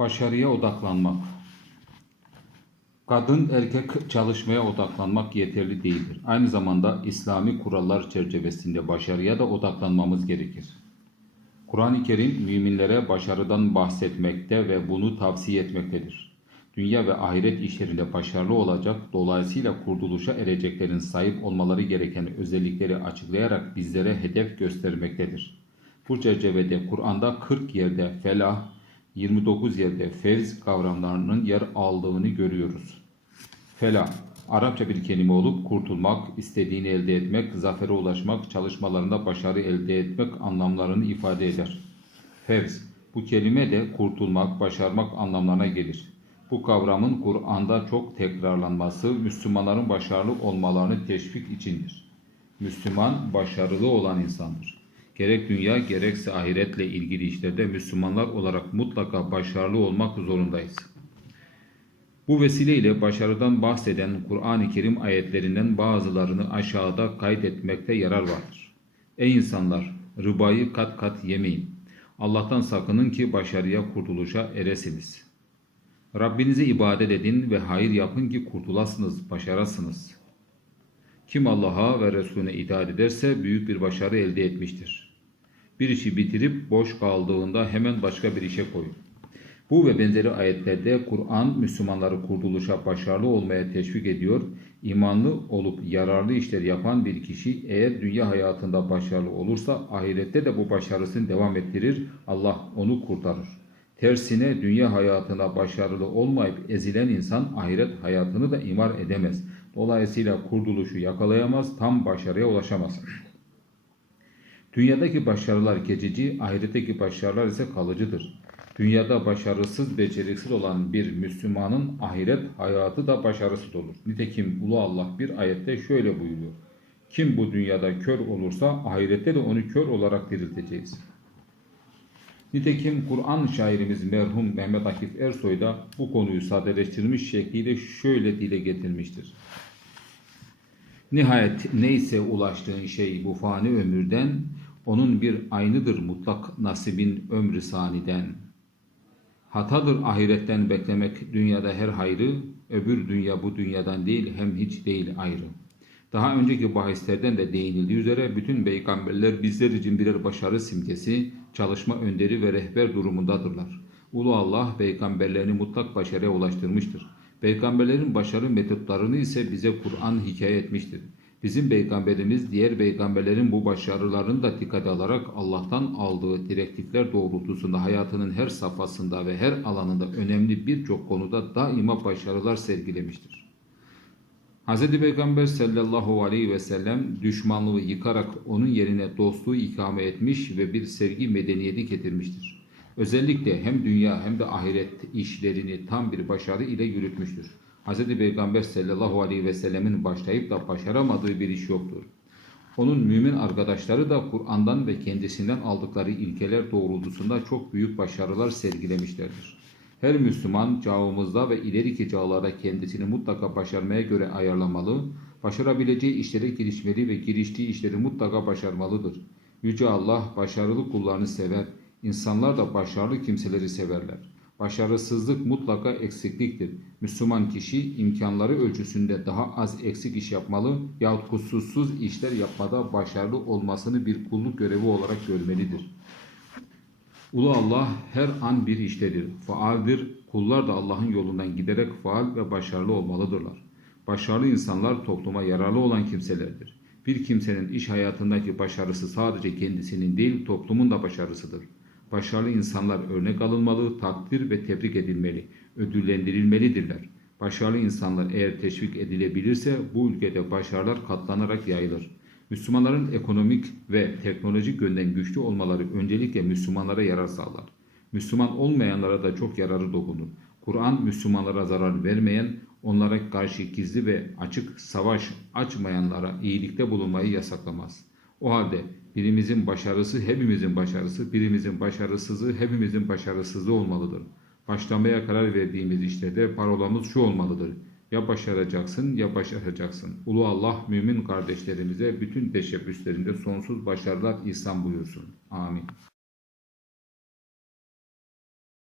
Başarıya odaklanmak. Kadın erkek çalışmaya odaklanmak yeterli değildir. Aynı zamanda İslami kurallar çerçevesinde başarıya da odaklanmamız gerekir. Kur'an-ı Kerim müminlere başarıdan bahsetmekte ve bunu tavsiye etmektedir. Dünya ve ahiret işlerinde başarılı olacak, dolayısıyla kurtuluşa ereceklerin sahip olmaları gereken özellikleri açıklayarak bizlere hedef göstermektedir. Bu çerçevede Kur'an'da 40 yerde felah, 29 yerde fevz kavramlarının yer aldığını görüyoruz. Felah, Arapça bir kelime olup kurtulmak, istediğini elde etmek, zafere ulaşmak, çalışmalarında başarı elde etmek anlamlarını ifade eder. Fevz, bu kelime de kurtulmak, başarmak anlamlarına gelir. Bu kavramın Kur'an'da çok tekrarlanması Müslümanların başarılı olmalarını teşvik içindir. Müslüman başarılı olan insandır. Gerek dünya gerekse ahiretle ilgili işlerde Müslümanlar olarak mutlaka başarılı olmak zorundayız. Bu vesileyle başarıdan bahseden Kur'an-ı Kerim ayetlerinden bazılarını aşağıda kaydetmekte yarar vardır. Ey insanlar! Rıbayı kat kat yemeyin. Allah'tan sakının ki başarıya kurtuluşa eresiniz. Rabbinize ibadet edin ve hayır yapın ki kurtulasınız, başarasınız. Kim Allah'a ve Resulüne itaat ederse büyük bir başarı elde etmiştir. Bir işi bitirip boş kaldığında hemen başka bir işe koyun. Bu ve benzeri ayetlerde Kur'an Müslümanları kurtuluşa başarılı olmaya teşvik ediyor. İmanlı olup yararlı işler yapan bir kişi eğer dünya hayatında başarılı olursa ahirette de bu başarısını devam ettirir. Allah onu kurtarır. Tersine dünya hayatına başarılı olmayıp ezilen insan ahiret hayatını da imar edemez. Dolayısıyla kurtuluşu yakalayamaz, tam başarıya ulaşamaz. Dünyadaki başarılar geçici, ahiretteki başarılar ise kalıcıdır. Dünyada başarısız, beceriksiz olan bir Müslümanın ahiret hayatı da başarısız olur. Nitekim Ulu Allah bir ayette şöyle buyuruyor. Kim bu dünyada kör olursa ahirette de onu kör olarak dirilteceğiz. Nitekim Kur'an şairimiz merhum Mehmet Akif Ersoy da bu konuyu sadeleştirmiş şekliyle şöyle dile getirmiştir. Nihayet neyse ulaştığın şey bu fani ömürden, onun bir aynıdır mutlak nasibin ömrü saniden. Hatadır ahiretten beklemek dünyada her hayrı, öbür dünya bu dünyadan değil hem hiç değil ayrı. Daha önceki bahislerden de değinildiği üzere bütün peygamberler bizler için birer başarı simgesi, çalışma önderi ve rehber durumundadırlar. Ulu Allah peygamberlerini mutlak başarıya ulaştırmıştır. Peygamberlerin başarı metotlarını ise bize Kur'an hikaye etmiştir. Bizim peygamberimiz diğer peygamberlerin bu başarılarını da dikkate alarak Allah'tan aldığı direktifler doğrultusunda hayatının her safhasında ve her alanında önemli birçok konuda daima başarılar sergilemiştir. Hz. Peygamber sallallahu aleyhi ve sellem düşmanlığı yıkarak onun yerine dostluğu ikame etmiş ve bir sevgi medeniyeti getirmiştir. Özellikle hem dünya hem de ahiret işlerini tam bir başarı ile yürütmüştür. Hz. Peygamber sallallahu aleyhi ve sellemin başlayıp da başaramadığı bir iş yoktur. Onun mümin arkadaşları da Kur'an'dan ve kendisinden aldıkları ilkeler doğrultusunda çok büyük başarılar sergilemişlerdir. Her Müslüman çağımızda ve ileriki çağlarda kendisini mutlaka başarmaya göre ayarlamalı, başarabileceği işlere girişmeli ve giriştiği işleri mutlaka başarmalıdır. Yüce Allah başarılı kullarını sever, insanlar da başarılı kimseleri severler. Başarısızlık mutlaka eksikliktir. Müslüman kişi imkanları ölçüsünde daha az eksik iş yapmalı yahut kusursuz işler yapmada başarılı olmasını bir kulluk görevi olarak görmelidir. Ulu Allah her an bir iştedir, faaldir. Kullar da Allah'ın yolundan giderek faal ve başarılı olmalıdırlar. Başarılı insanlar topluma yararlı olan kimselerdir. Bir kimsenin iş hayatındaki başarısı sadece kendisinin değil toplumun da başarısıdır. Başarılı insanlar örnek alınmalı, takdir ve tebrik edilmeli, ödüllendirilmelidirler. Başarılı insanlar eğer teşvik edilebilirse bu ülkede başarılar katlanarak yayılır. Müslümanların ekonomik ve teknolojik yönden güçlü olmaları öncelikle Müslümanlara yarar sağlar. Müslüman olmayanlara da çok yararı dokunur. Kur'an Müslümanlara zarar vermeyen, onlara karşı gizli ve açık savaş açmayanlara iyilikte bulunmayı yasaklamaz. O halde birimizin başarısı hepimizin başarısı, birimizin başarısızlığı hepimizin başarısızlığı olmalıdır. Başlamaya karar verdiğimiz işlerde parolamız şu olmalıdır. Ya başaracaksın ya başaracaksın. Ulu Allah mümin kardeşlerimize bütün teşebbüslerinde sonsuz başarılar ihsan buyursun. Amin.